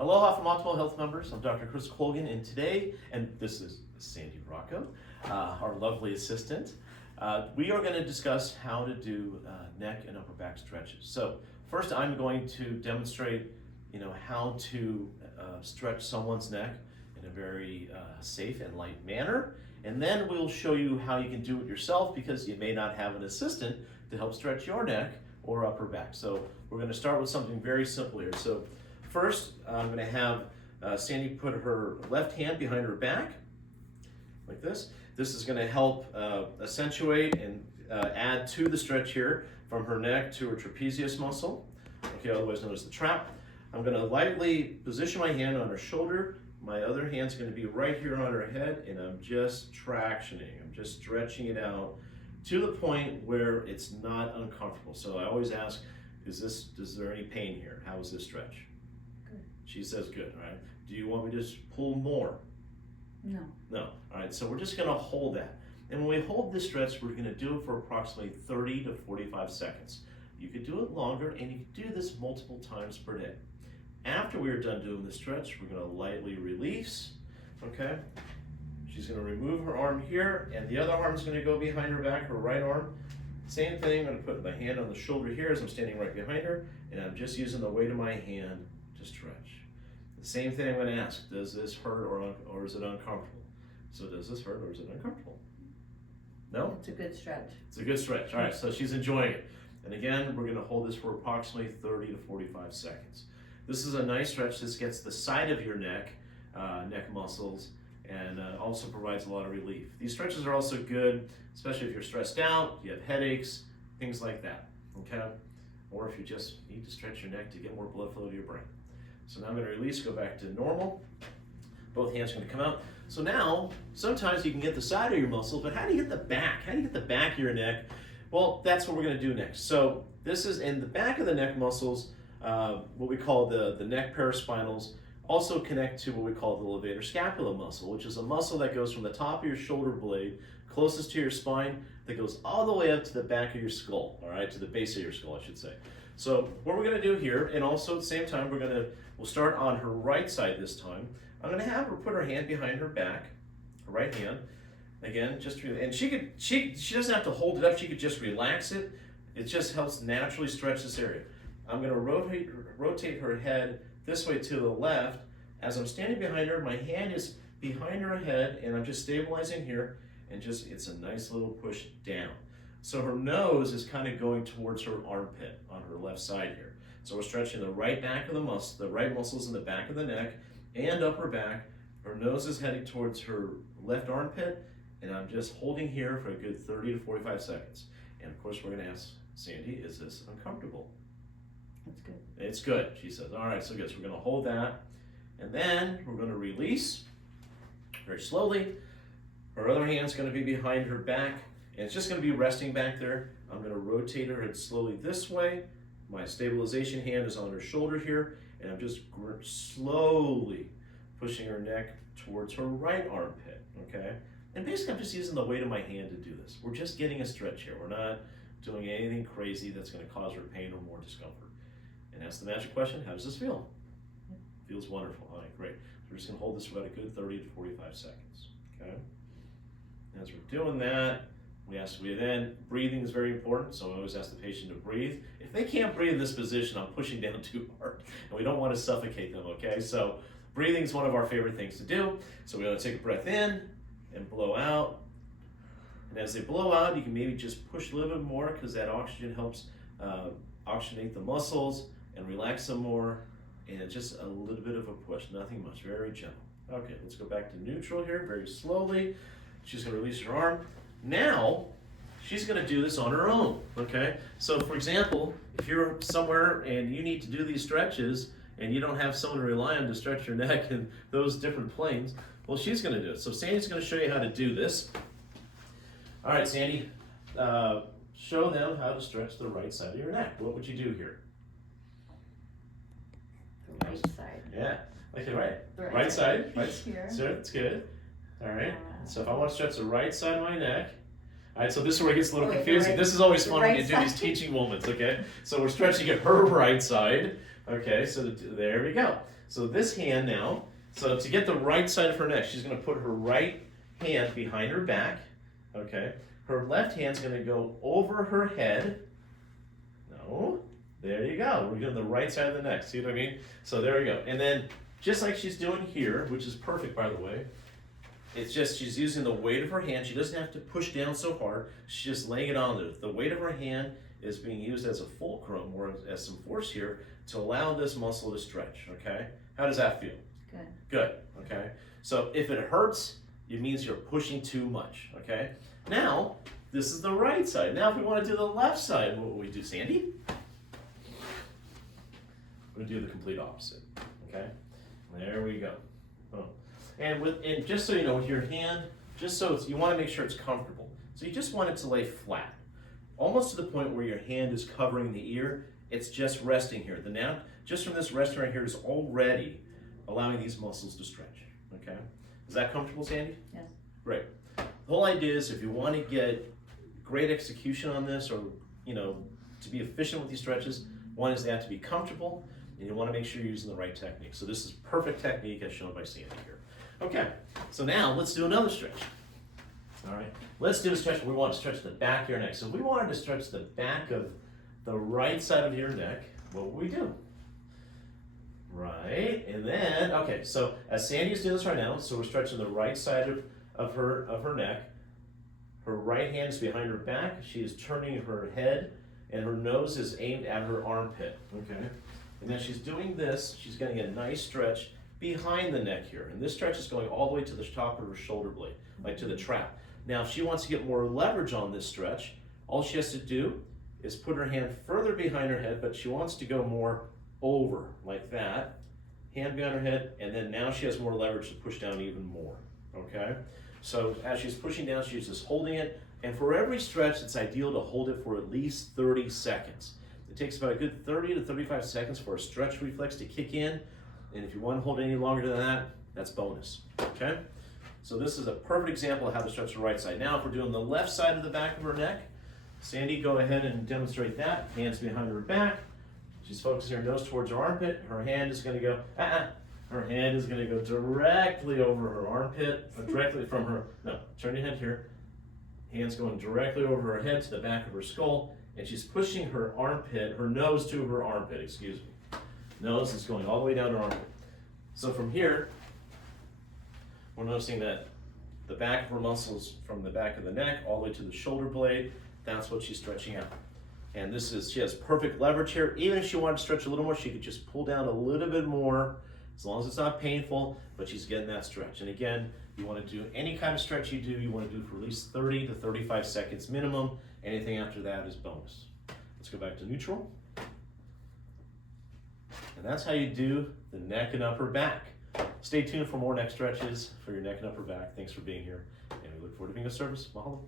Aloha from Optimal Health members. I'm Dr. Chris Colgan, and today, and this is Sandy Rocco, our lovely assistant. We are going to discuss how to do neck and upper back stretches. So first, I'm going to demonstrate, how to stretch someone's neck in a very safe and light manner, and then we'll show you how you can do it yourself because you may not have an assistant to help stretch your neck or upper back. So we're going to start with something very simple here. So first, I'm going to have Sandy put her left hand behind her back, like this. This is going to help accentuate and add to the stretch here from her neck to her trapezius muscle, okay, otherwise known as the trap. I'm going to lightly position my hand on her shoulder. My other hand's going to be right here on her head, and I'm just tractioning. I'm just stretching it out to the point where it's not uncomfortable. So I always ask, is there any pain here? How is this stretch? Good. She says good, all right? Do you want me to just pull more? No. No. All right, so we're just gonna hold that. And when we hold this stretch, we're gonna do it for approximately 30 to 45 seconds. You could do it longer, and you could do this multiple times per day. After we're done doing the stretch, we're gonna lightly release, okay? She's gonna remove her arm here, and the other arm is gonna go behind her back, her right arm. Same thing, I'm gonna put my hand on the shoulder here as I'm standing right behind her, and I'm just using the weight of my hand to stretch. The same thing I'm going to ask, does this hurt or is it uncomfortable? So does this hurt or is it uncomfortable? No? It's a good stretch. It's a good stretch. All right, so she's enjoying it. And again, we're going to hold this for approximately 30 to 45 seconds. This is a nice stretch. This gets the side of your neck muscles, and also provides a lot of relief. These stretches are also good, especially if you're stressed out, you have headaches, things like that, okay? Or if you just need to stretch your neck to get more blood flow to your brain. So now I'm going to release, go back to normal. Both hands are going to come out. So now, sometimes you can get the side of your muscle, but how do you get the back? How do you get the back of your neck? Well, that's what we're going to do next. So this is in the back of the neck muscles, what we call the neck paraspinals, also connect to what we call the levator scapula muscle, which is a muscle that goes from the top of your shoulder blade, closest to your spine, that goes all the way up to the back of your skull, all right, to the base of your skull, I should say. So what we're going to do here, and also at the same time, we'll start on her right side this time. I'm going to have her put her hand behind her back, her right hand. Again, and she doesn't have to hold it up. She could just relax it. It just helps naturally stretch this area. I'm going to rotate her head this way to the left. As I'm standing behind her, my hand is behind her head, and I'm just stabilizing here, and it's a nice little push down. So her nose is kind of going towards her armpit on her left side here. So we're stretching the right back of the muscle, the right muscles in the back of the neck and upper back. Her nose is heading towards her left armpit, and I'm just holding here for a good 30 to 45 seconds. And of course, we're going to ask Sandy, is this uncomfortable? That's good. It's good, she says. All right, so good. So we're going to hold that, and then we're going to release very slowly. Her other hand's going to be behind her back, and it's just going to be resting back there. I'm going to rotate her head slowly this way. My stabilization hand is on her shoulder here, and I'm just slowly pushing her neck towards her right armpit, okay? And basically, I'm just using the weight of my hand to do this. We're just getting a stretch here. We're not doing anything crazy that's going to cause her pain or more discomfort. And ask the magic question, how does this feel? Feels wonderful. All right, great. So we're just going to hold this for about a good 30 to 45 seconds, okay? As we're doing that, then breathing is very important, so I always ask the patient to breathe. If they can't breathe in this position, I'm pushing down too hard, and we don't want to suffocate them, okay? So breathing is one of our favorite things to do. So we're going to take a breath in and blow out. And as they blow out, you can maybe just push a little bit more because that oxygen helps oxygenate the muscles and relax them more. And it's just a little bit of a push, nothing much, very gentle. Okay, let's go back to neutral here, very slowly. She's going to release her arm. Now, she's going to do this on her own, okay? So, for example, if you're somewhere and you need to do these stretches and you don't have someone to rely on to stretch your neck in those different planes, well, she's going to do it. So, Sandy's going to show you how to do this. All right, Sandy, show them how to stretch the right side of your neck. What would you do here? The right side. Yeah, okay, right. The Right side, right. Here. So that's good. All right. So if I want to stretch the right side of my neck, all right, so this is where it gets a little confusing. This is always fun when you do these teaching moments, okay? So we're stretching at her right side, Okay, so there we go. So this hand now, so to get the right side of her neck, she's gonna put her right hand behind her back, okay? Her left hand's gonna go over her head. No, there you go. We're doing the right side of the neck, see what I mean? So there we go. And then, just like she's doing here, which is perfect by the way, it's just she's using the weight of her hand. She doesn't have to push down so hard. She's just laying it on there. The weight of her hand is being used as a fulcrum or as some force here to allow this muscle to stretch, okay? How does that feel? Good. Good, okay? So if it hurts, it means you're pushing too much, okay? Now, this is the right side. Now if we want to do the left side, what will we do, Sandy? We're gonna do the complete opposite, okay? There we go. Oh. And just so you know, with your hand, just so you want to make sure it's comfortable. So you just want it to lay flat, almost to the point where your hand is covering the ear. It's just resting here. Now, just from this resting right here is already allowing these muscles to stretch. Okay, is that comfortable, Sandy? Yes. Great. The whole idea is if you want to get great execution on this, or to be efficient with these stretches, one is they have to be comfortable, and you want to make sure you're using the right technique. So this is perfect technique as shown by Sandy here. Okay, so now let's do another stretch. All right, let's do a stretch where we want to stretch the back of your neck. So if we wanted to stretch the back of the right side of your neck, what would we do? Right, and then, okay, so as Sandy's doing this right now, so we're stretching the right side of her neck. Her right hand is behind her back. She is turning her head, and her nose is aimed at her armpit, okay? And then she's doing this, she's getting a nice stretch behind the neck here. And this stretch is going all the way to the top of her shoulder blade, like to the trap. Now, if she wants to get more leverage on this stretch, all she has to do is put her hand further behind her head, but she wants to go more over, like that. Hand behind her head, and then now she has more leverage to push down even more, okay? So as she's pushing down, she's just holding it. And for every stretch, it's ideal to hold it for at least 30 seconds. It takes about a good 30 to 35 seconds for a stretch reflex to kick in. And if you want to hold it any longer than that, that's bonus, okay? So this is a perfect example of how to stretch the right side. Now, if we're doing the left side of the back of her neck, Sandy, go ahead and demonstrate that. Hands behind her back. She's focusing her nose towards her armpit. Her hand is going to go, Her hand is going to go directly over her armpit, or directly from her, no, turn your head here. Hands going directly over her head to the back of her skull, and she's pushing her armpit, her nose to her armpit, excuse me. Nose is going all the way down her armpit. So from here, we're noticing that the back of her muscles from the back of the neck all the way to the shoulder blade, that's what she's stretching out. And this is, she has perfect leverage here. Even if she wanted to stretch a little more, she could just pull down a little bit more, as long as it's not painful, but she's getting that stretch. And again, you want to do any kind of stretch you do, you want to do for at least 30 to 35 seconds minimum. Anything after that is bonus. Let's go back to neutral. And that's how you do the neck and upper back. Stay tuned for more neck stretches for your neck and upper back. Thanks for being here, and we look forward to being of service. Mahalo.